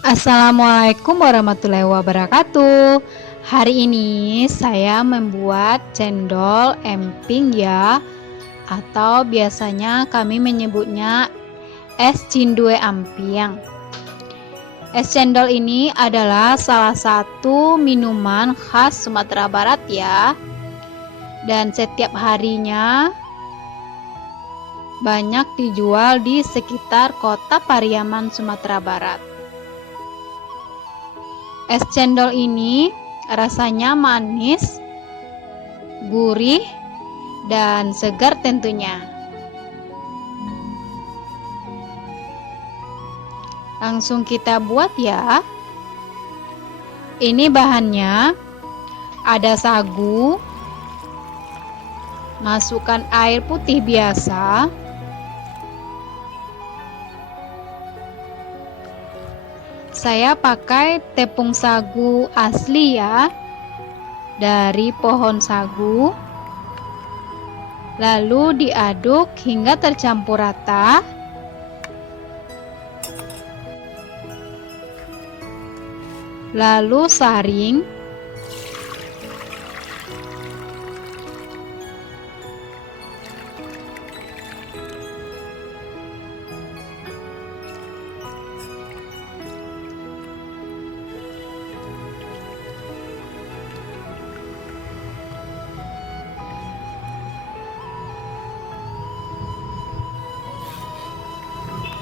Assalamualaikum warahmatullahi wabarakatuh. Hari ini saya membuat cendol emping ya, atau biasanya kami menyebutnya es cindue amping. Es cendol ini adalah salah satu minuman khas Sumatera Barat ya. Dan setiap harinya banyak dijual di sekitar kota Pariaman, Sumatera Barat. Es cendol ini rasanya manis, gurih, dan segar tentunya. Langsung kita buat ya. Ini bahannya ada sagu, masukkan air putih biasa, saya pakai tepung sagu asli ya, dari pohon sagu. Lalu diaduk hingga tercampur rata. Lalu saring.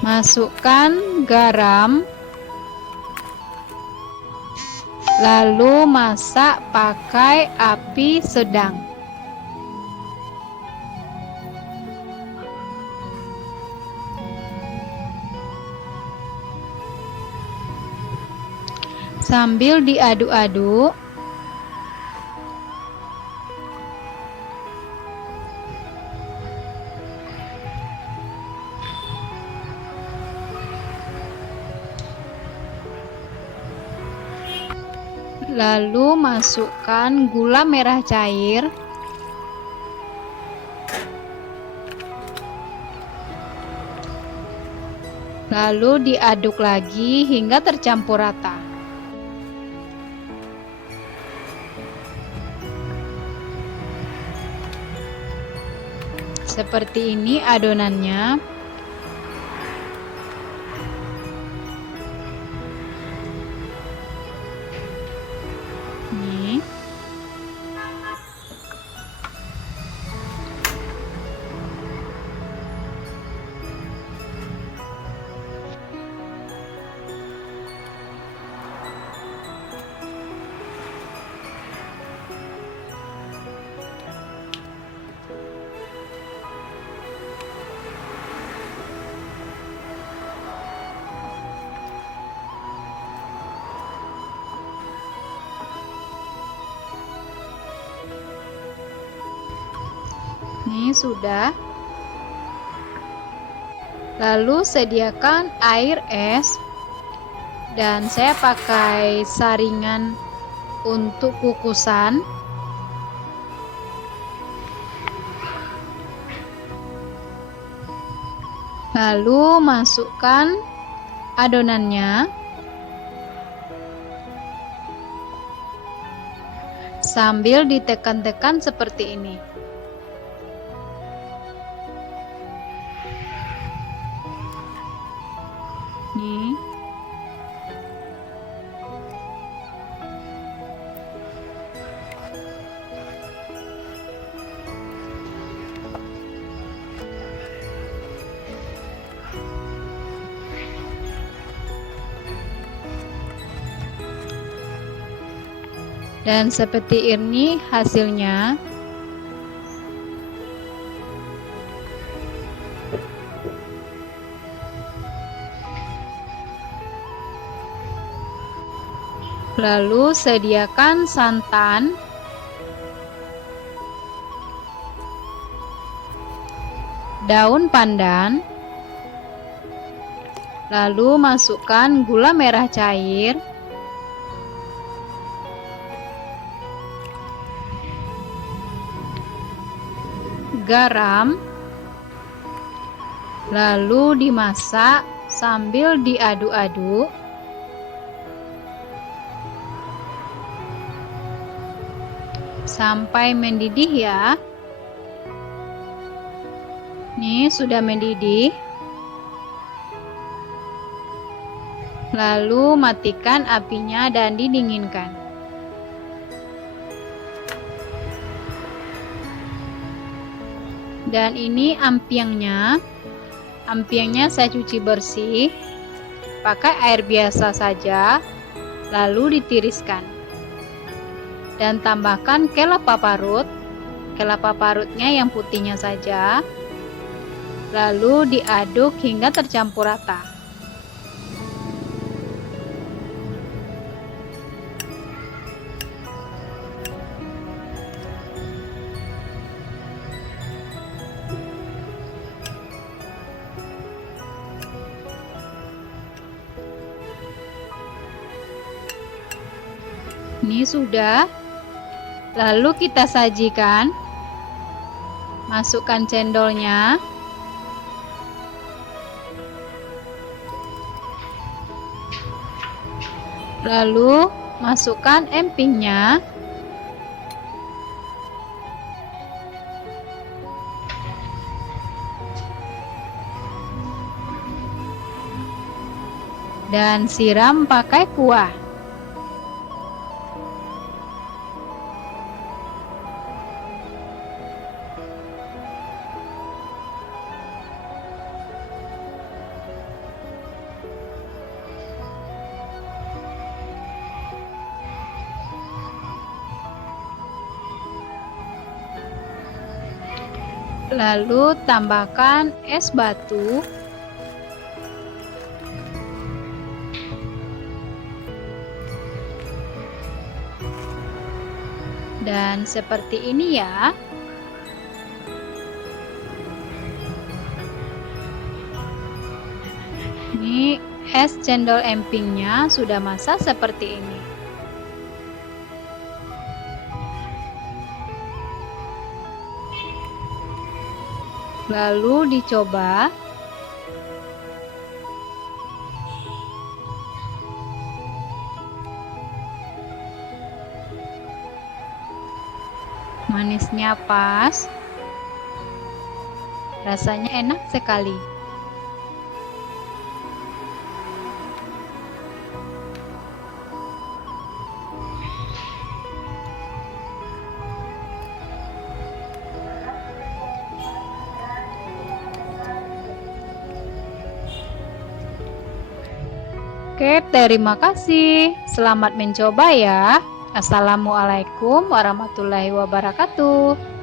Masukkan garam, lalu masak pakai api sedang. Sambil diaduk-aduk, lalu masukkan gula merah cair, lalu diaduk lagi hingga tercampur rata. Seperti ini adonannya. Nih. Ini sudah. Lalu sediakan air es, dan saya pakai saringan untuk kukusan. Lalu masukkan adonannya sambil ditekan-tekan seperti ini. Nih. Dan seperti ini hasilnya. Lalu sediakan santan, daun pandan, lalu masukkan gula merah cair, garam, lalu dimasak sambil diaduk-aduk. sampai mendidih ya. Nih sudah mendidih. Lalu matikan apinya dan didinginkan. Dan ini ampiangnya. Ampiangnya saya cuci bersih pakai air biasa saja, lalu ditiriskan. Dan tambahkan kelapa parut. Kelapa parutnya yang putihnya saja. Lalu diaduk hingga tercampur rata. Ini sudah. Lalu kita sajikan. Masukkan cendolnya. Lalu masukkan empingnya. Dan siram pakai kuah. Lalu tambahkan es batu. Dan seperti ini ya. Ini es cendol empingnya sudah masak seperti ini. Lalu dicoba. Manisnya pas. Rasanya enak sekali. Oke, terima kasih. Selamat mencoba ya. Assalamualaikum warahmatullahi wabarakatuh.